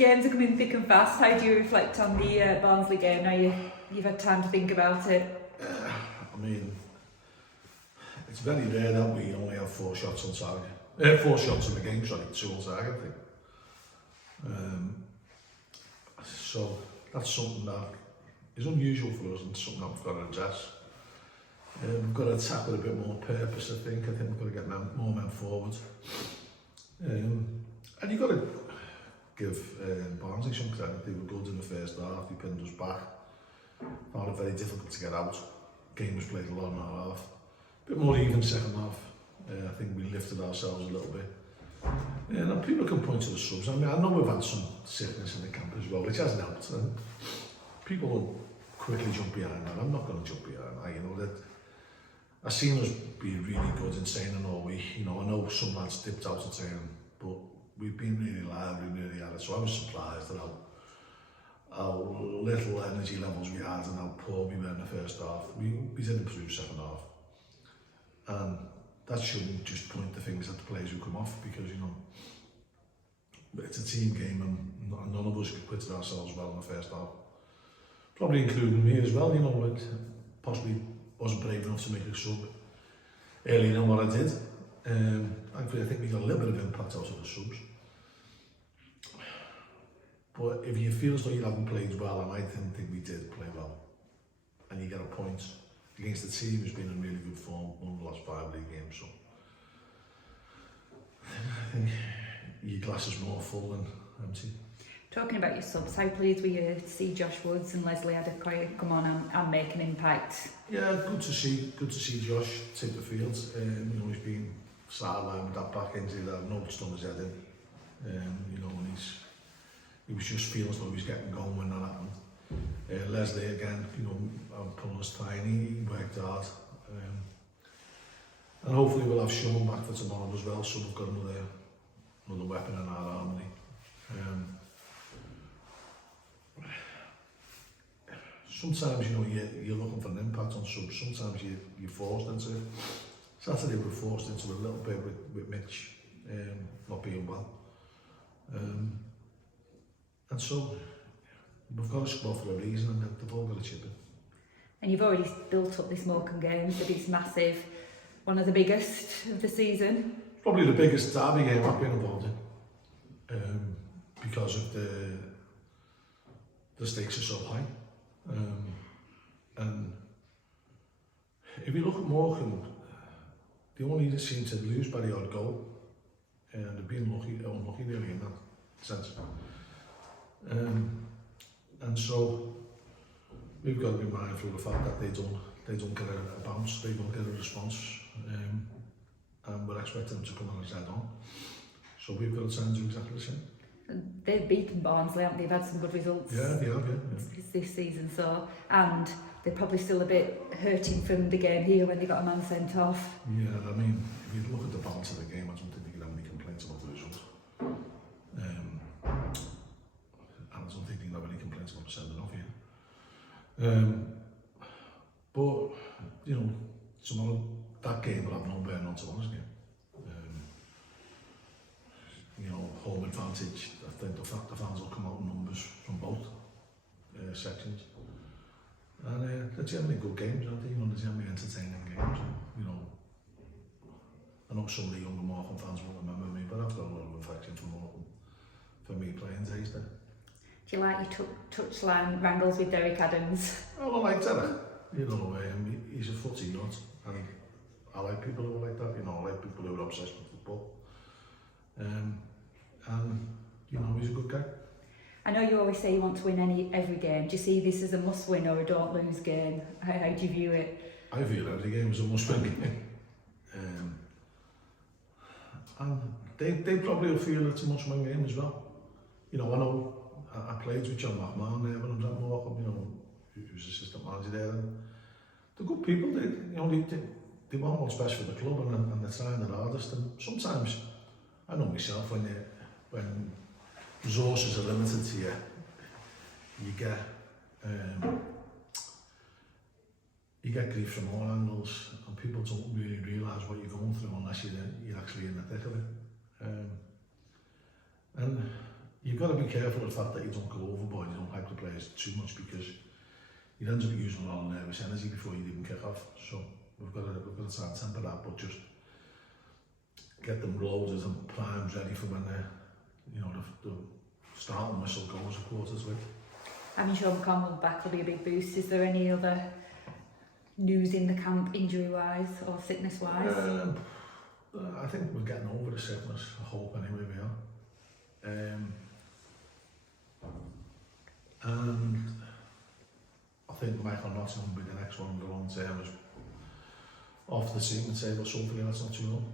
games are coming thick and fast. How do you reflect on the Barnsley game now you've had time to think about it? I mean, it's very rare that we only have 4 shots on target. 4 shots in the game, sorry, 2 on target, I think. So that's something that is unusual for us and something that we've got to address. We've got to attack with a bit more purpose, I think. We've got to get more men forward. And you've got to give Barnsley some credit. They were good in the first half, they pinned us back. Found it very difficult to get out. Game was played a lot in our half. A bit more even second half. I think we lifted ourselves a little bit. And people can point to the subs. I mean, I know we've had some sickness in the camp as well, which hasn't helped. And people will quickly jump behind that. I'm not going to jump behind that. You know, that I've seen us be really good in training all week. You know, I know some lads dipped out of training, but we've been really lively, really at it. So I was surprised at how little energy levels we had and how poor we were in the first half. We did improve second half. And that shouldn't just point the fingers at the players who come off, because, you know, it's a team game and none of us acquitted ourselves well in the first half. Probably including me as well, you know, it possibly wasn't brave enough to make a sub earlier than what I did. Thankfully, I think we got a little bit of impact out of the subs. But if you feel as though you haven't played well, and I didn't think we did play well, and you get a point against a team who's been in really good form, won the last 5 league games, so I think your glass is more full than empty. Talking about your subs, how pleased were you to see Josh Woods and Leslie Adekoya come on and make an impact? Yeah, good to see Josh take the field. You know, he's been sidelined with that back injury that I know it's done his head in. You know, and he was just feeling as though he was getting going when that happened. Leslie again, you know, pulling us tiny, he worked hard. And hopefully we'll have Sean back for tomorrow as well, so we've got another weapon in our armoury. Sometimes, you know, you're looking for an impact on subs. Sometimes you're forced into it. Saturday we were forced into a little bit with Mitch not being well. And so we've got a squad for a reason, and they've all got a chip in. And you've already built up this Morecambe game, so it's massive. One of the biggest of the season. Probably the biggest derby game I've been involved in, because of the stakes are so high. And if you look at Morecambe, they only seem to lose by the odd goal, and they've been unlucky really in that sense. And so we've got to be mindful of the fact that they don't get a bounce, they don't get a response, and we're expecting them to come on as head on. So we've got to try and do exactly the same. They've beaten Barnsley, haven't they? They've had some good results. Yeah, they have, yeah. This season, so, and they're probably still a bit hurting from the game here when they got a man sent off. Yeah, I mean, if you look at the balance of the game, I don't think you can have any complaints about the result. And I don't think you can have any complaints about sending off here. But, you know, tomorrow, that game will have no bearing on tomorrow's game. You know, home advantage, I think the fans will come out in numbers from both sections. And they're generally good games, aren't they? You know, they're generally entertaining games. You know, I know some of the younger Morecambe fans won't remember me, but I've got a lot of affection for Morecambe, for me playing days there. Do you like your touchline wrangles with Derek Adams? Oh, I like Derek. You know, he's a footy nut, and I like people who are like that. You know, I like people who are obsessed with football. And, you know, he's a good guy. I know you always say you want to win every game. Do you see this as a must-win or a don't-lose game? How do you view it? I view every game as a must-win game. And they probably will feel it's a must-win game as well. You know, I know I played with John McMahon there when I was at Morecambe, you know, who was assistant manager there. And they're good people. They want what's best for the club, and they're trying their hardest. And sometimes, I know myself, when resources are limited to you, you get grief from all angles, and people don't really realise what you're going through unless you're actually in the thick of it. And you've got to be careful of the fact that you don't go overboard, you don't hype the players too much, because you end up using a lot of nervous energy before you even kick off. So we've got to try and temper that, but just get them loaded and primed ready for when the starting whistle goes a quarter's week. Having Sean Conwell back will be a big boost. Is there any other news in the camp, injury-wise or sickness-wise? I think we're getting over the sickness. I hope anyway we are. And I think Michael Nottingham will be the next one in the long term. Off the scene and say, well, hopefully that's not too long.